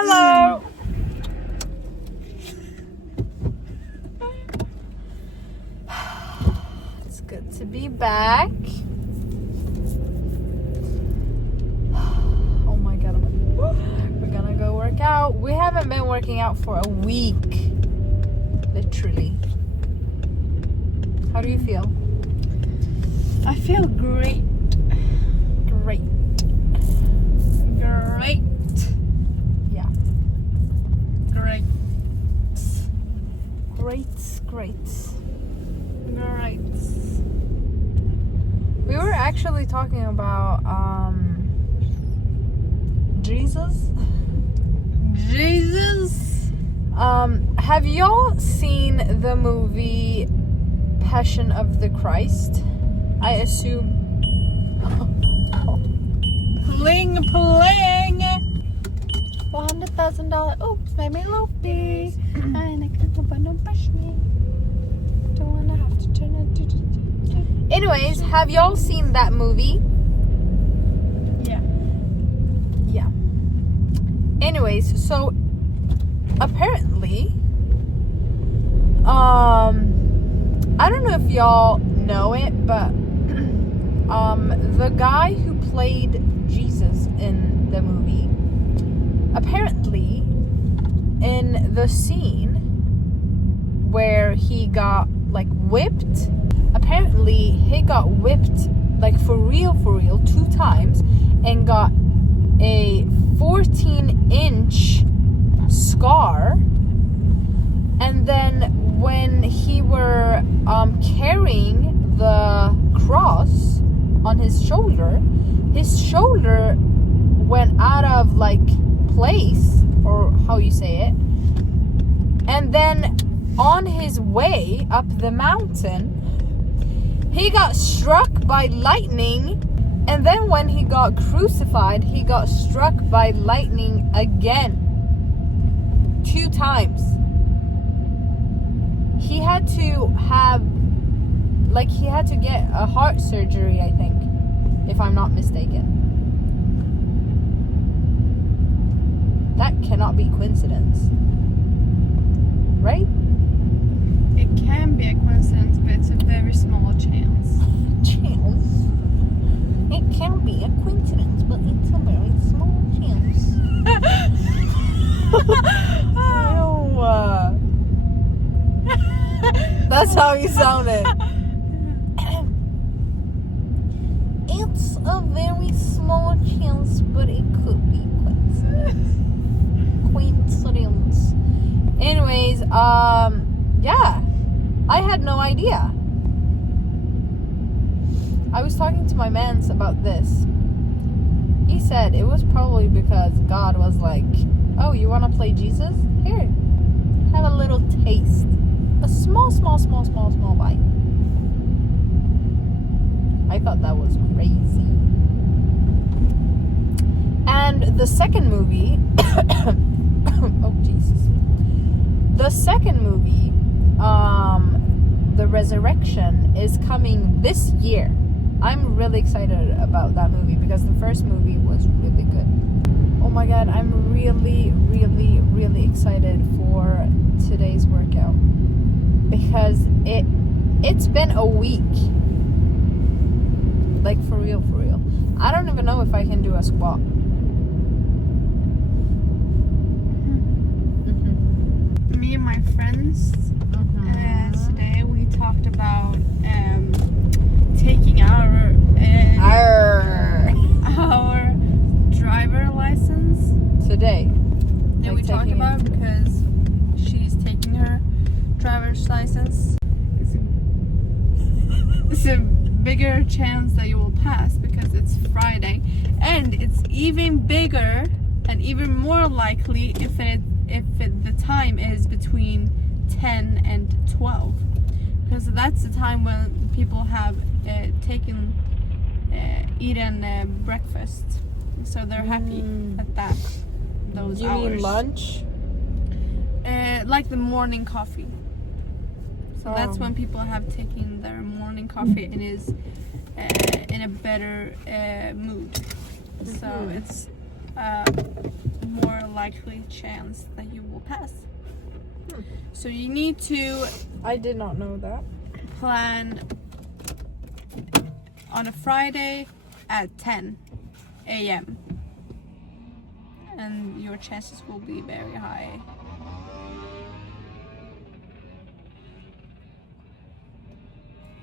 Hello. It's good to be back. Oh my god. We're gonna go work out. We haven't been working out for a week. Literally. How do you feel? I feel great. Great. Great. Yeah. Great. Great. Great. We were actually talking about Jesus. Have y'all seen the movie Passion of the Christ? I assume. Pling pling. $100,000. Oops, made me loopy. And I can't help but no brush me. Don't wanna have to turn it to. Anyways, have y'all seen that movie? Yeah. Yeah. Anyways, so apparently, I don't know if y'all know it, but the guy who played Jesus in the movie, apparently, in the scene where he got like whipped, apparently he got whipped like for real 2 times and got a 14-inch scar. And then when he were carrying the cross on his shoulder went out of like place, or how you say it. And then on his way up the mountain, he got struck by lightning. And then when he got crucified, he got struck by lightning again. 2 times. He had to get a heart surgery, I think, if I'm not mistaken. That cannot be coincidence. Right? It can be a coincidence, but it's a very small chance. Chance? It can be a coincidence, but it's a very small chance. No. That's how you sounded. It's a very small chance, but it could be coincidence. Anyways, yeah, I had no idea. I was talking to my mans about this. He said it was probably because God was like, oh, you want to play Jesus? Here, have a little taste. A small bite. I thought that was crazy. And the second movie, oh Jesus. The second movie, The Resurrection, is coming this year. I'm really excited about that movie because the first movie was really good. Oh my god, I'm really excited for today's workout. Because it's been a week. Like for real. I don't even know if I can do a squat. Me and my friends today we talked about taking our driver license Today. that we talked about because she's taking her driver's license. It's a bigger chance that you will pass because it's Friday, and it's even bigger and even more likely if the time is between 10 and 12, because that's the time when people have eaten breakfast, so they're happy at those you hours. mean lunch? Like the morning coffee. So that's when people have taken their morning coffee and is in a better mood. So it's more likely chance that you will pass. Hmm. So you need to I did not know that. plan on a Friday at 10 a.m. and your chances will be very high.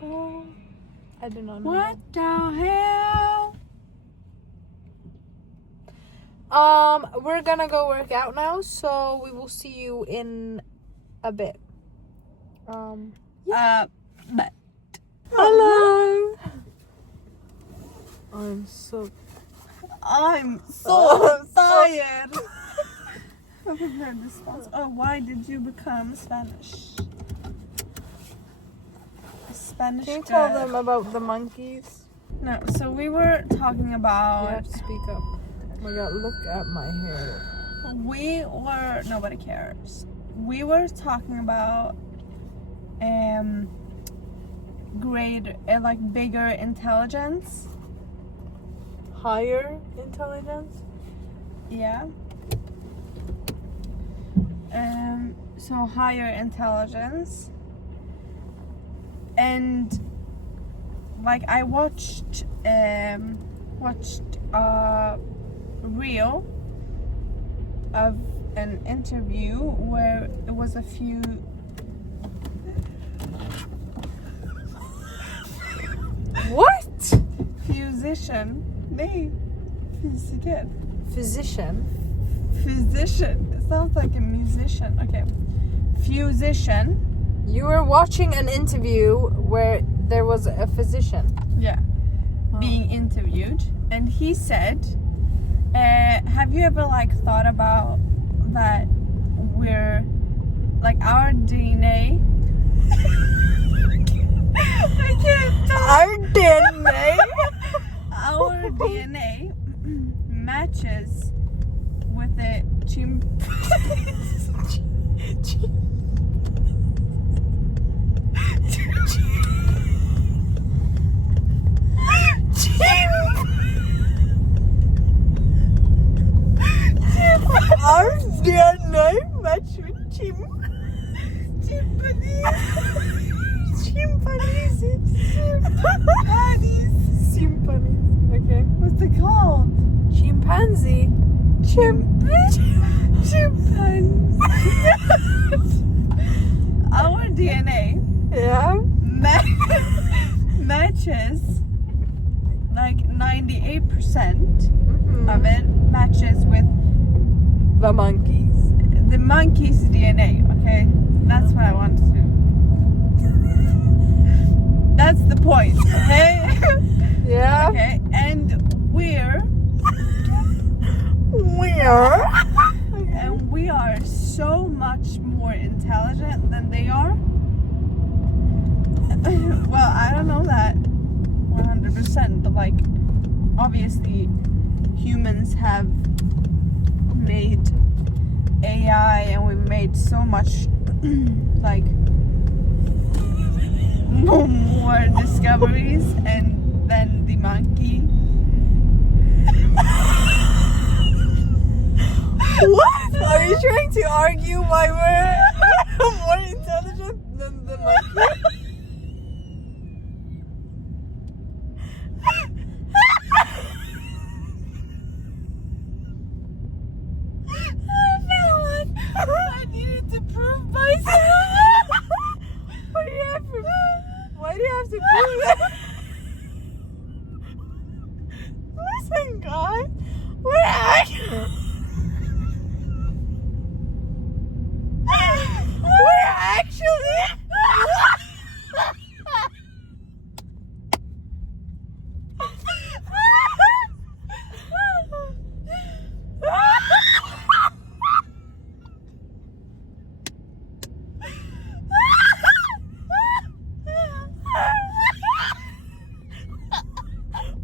Oh, I did not know What the hell? that. We're gonna go work out now, so we will see you in a bit. But Hello. I'm so tired. I've heard this once. Oh, why did you become Spanish? A Spanish Can you girl. tell them about the monkeys? No, so we were talking You about. have to speak up. Oh my god, look at my hair. Nobody cares. We were talking about bigger intelligence. Higher intelligence? Yeah. So higher intelligence. And like I watched a reel of an interview where it was a few What? physician. Nej, fysiker. Physician? Physician. It sounds like a musician. Okay. Physician. You were watching an interview where there was a physician. Yeah. Oh. Being interviewed. And he said, have you ever thought about that we're our DNA? I can't talk. Our DNA? Our DNA matches with a Our DNA match with chimpanzees. Okay. What's it called? Chimpanzee. Chimpanzee. Our DNA Yeah. matches 98% Mhm. of it matches with The monkeys. the monkey's DNA. Okay, that's what I want to do. That's the point. Okay. Yeah. Okay, and we're we are so much more intelligent than they are. Well, I don't know that 100%, but obviously humans have made AI and we've made so much more discoveries and then the monkey. What? Are you trying to argue why we're more intelligent than the monkey? I needed to prove myself. Why do you have to prove that? Listen, guys. We're actually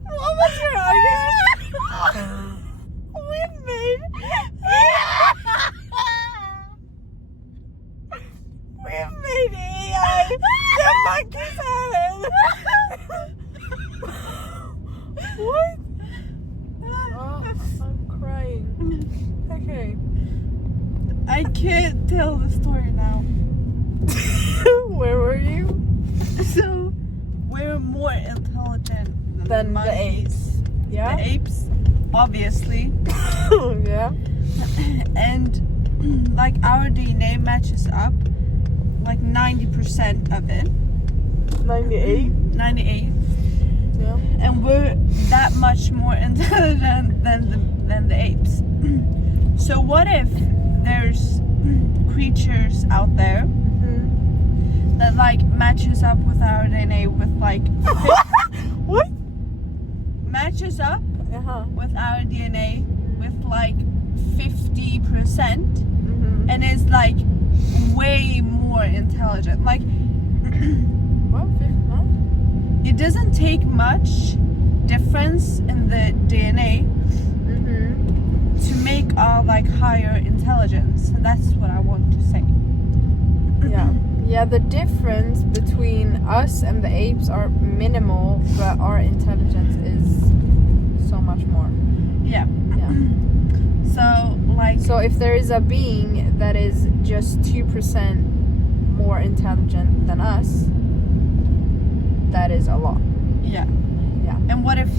What was your argument? We've made AI the monkey's head. What? Oh, I'm crying. Okay. I can't tell the story now. Where were you? So, we're more intelligent than Than the monkeys. apes. Yeah. The apes, obviously. Yeah. And like our DNA matches up, like 90% of it. 98. 98. Yeah. And we're that much more intelligent than the apes. So what if there's creatures out there that like matches up with our DNA with like What? matches up Uh-huh. with our DNA with like 50% Mm-hmm. and is like way more intelligent. Like Well, huh? it doesn't take much difference in the DNA Mm-hmm. to make our like higher intelligence. That's what I want to say. Yeah. Yeah, the difference between us and the apes are minimal, but our intelligence is so much more. Yeah. Yeah. So like So if there is a being that is just 2% more intelligent than us, that is a lot. yeah. Yeah. And what if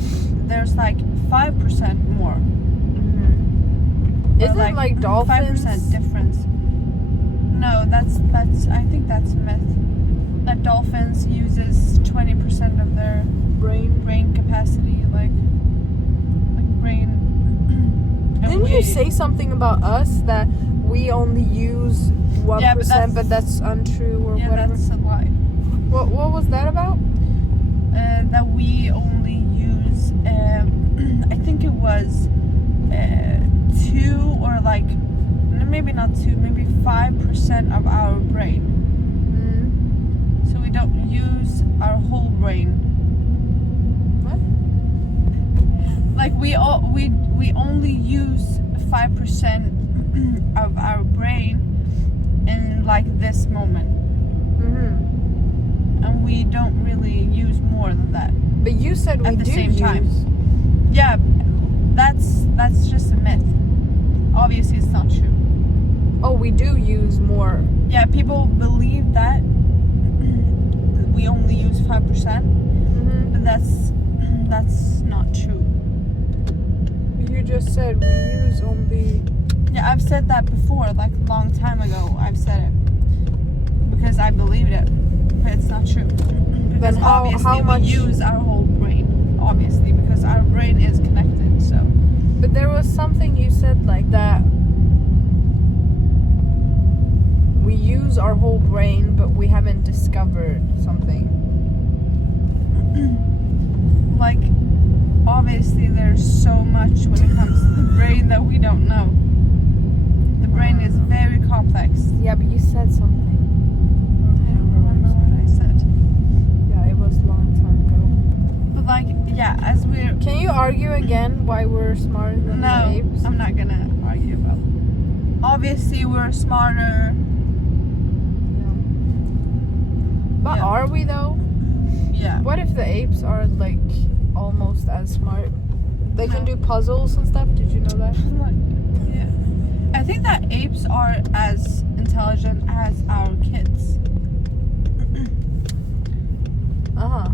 there's like 5% more? Mm-hmm. Or, Isn't like dolphins? 5% difference. No, that's I think that's a myth. That dolphins uses 20% of their brain capacity, like brain. And Didn't you say something about us that we only use 1%, Yeah, but that's untrue or yeah, whatever? that's a lie. What was that about? That we only use, I think it was 2 or like, maybe not 2, maybe 5% of our brain. So we don't use our whole brain. What? Like we only use 5% of our brain in like this moment, Mm-hmm. and we don't really use more than that. But you said we At the do same use. time. Yeah, that's just a myth. Obviously, it's not true. Oh, we do use more. Yeah, people believe that we only use 5%, Mm-hmm. but that's not true. You just said we use only. Yeah, I've said that before, like a long time ago. I've said it because I believed it, but it's not true. Because how obviously much- we use our whole brain, obviously, because our brain is connected. So But there was something you said like that. We use our whole brain, but we haven't discovered something. like obviously there's so much when it comes to the brain that we don't know. The brain is very complex. Yeah, but you said something. I don't remember what I said. Yeah, it was a long time ago. But like, yeah, as we're Can you argue again why we're smarter than the no, apes? I'm not gonna argue about it. Obviously we're smarter. Yeah. But Yeah. are we though? Yeah. What if the apes are like almost as smart? They can No. do puzzles and stuff. Did you know that? Yeah. I think that apes are as intelligent as our kids. Uh-huh.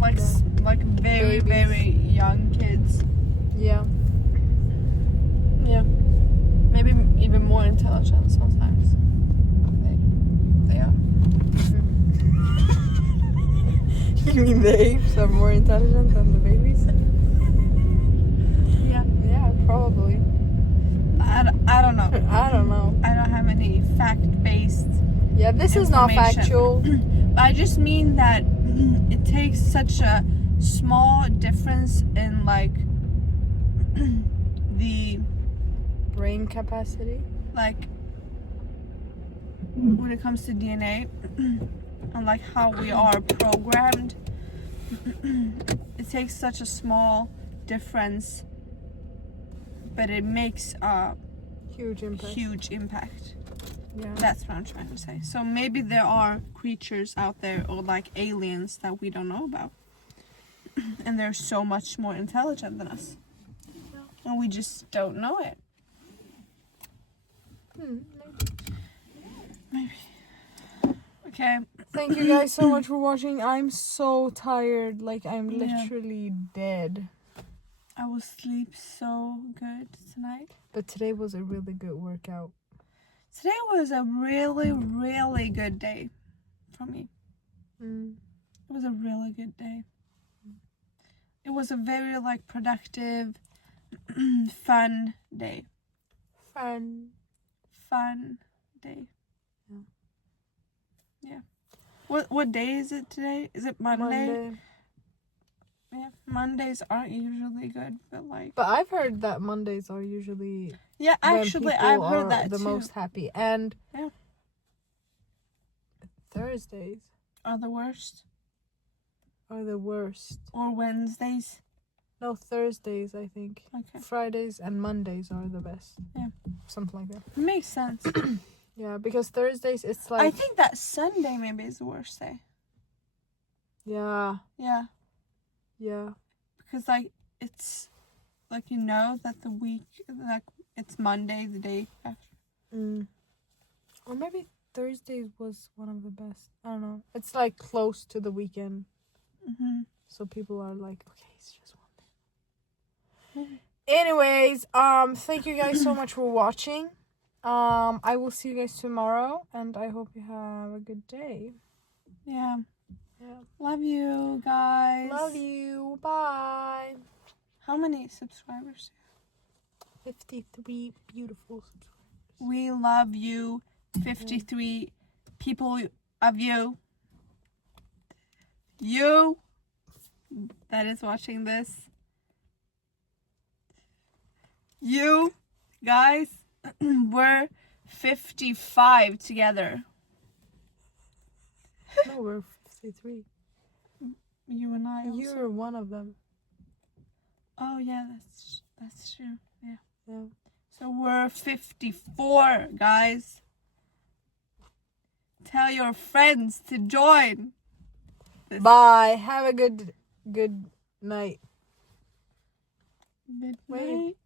Like Yeah. like very Babies. very young kids. Yeah. Yeah. Maybe even more intelligent sometimes. They are. You mean the apes are more intelligent than the babies? Yeah. Yeah, probably. I don't know. I don't know. I don't have any fact-based. Yeah, this is not Information. factual. I just mean that it takes such a small difference in like the Brain capacity. like when it comes to DNA and like how we are programmed. It takes such a small difference, but it makes a Huge impact. huge impact. Yeah. That's what I'm trying to say. So maybe there are creatures out there or like aliens that we don't know about. And they're so much more intelligent than us. And we just don't know it. Maybe. Okay. Thank you guys so much for watching. I'm so tired. Like, I'm Yeah. literally dead. I will sleep so good tonight. But today was a really good workout. Today was a really, really good day for me. It was a really good day. It was a very, like, productive, fun day. Fun. Fun day. Yeah. Yeah. What day is it today? Is it Monday? Yeah. Mondays aren't usually good, but like. But I've heard that Mondays are usually. Yeah, actually, when people I've heard are that the too. most happy, and Yeah. Thursdays Are the worst. are the worst. Or Wednesdays. No, Thursdays, I think. Okay. Fridays and Mondays are the best. Yeah. Something like that. Makes sense. Yeah, because Thursdays it's like. I think that Sunday maybe is the worst day. Yeah. Yeah. Yeah. Because like it's like you know that the week like it's Monday the day after. Or maybe Thursdays was one of the best. I don't know. It's like close to the weekend. So people are like, okay, it's just one day. Anyways, thank you guys so much for watching. I will see you guys tomorrow, and I hope you have a good day. Yeah. Yeah. Love you guys. Love you. Bye. How many subscribers? 53 beautiful subscribers. We love you. 53 people of you. You that is watching this. You guys, we're 55 together. No, we're 53. You and I also. You're one of them. Oh yeah, that's true. Yeah. Yeah. So we're 54, guys. Tell your friends to join. Bye. Have a good night. Midnight. Wait.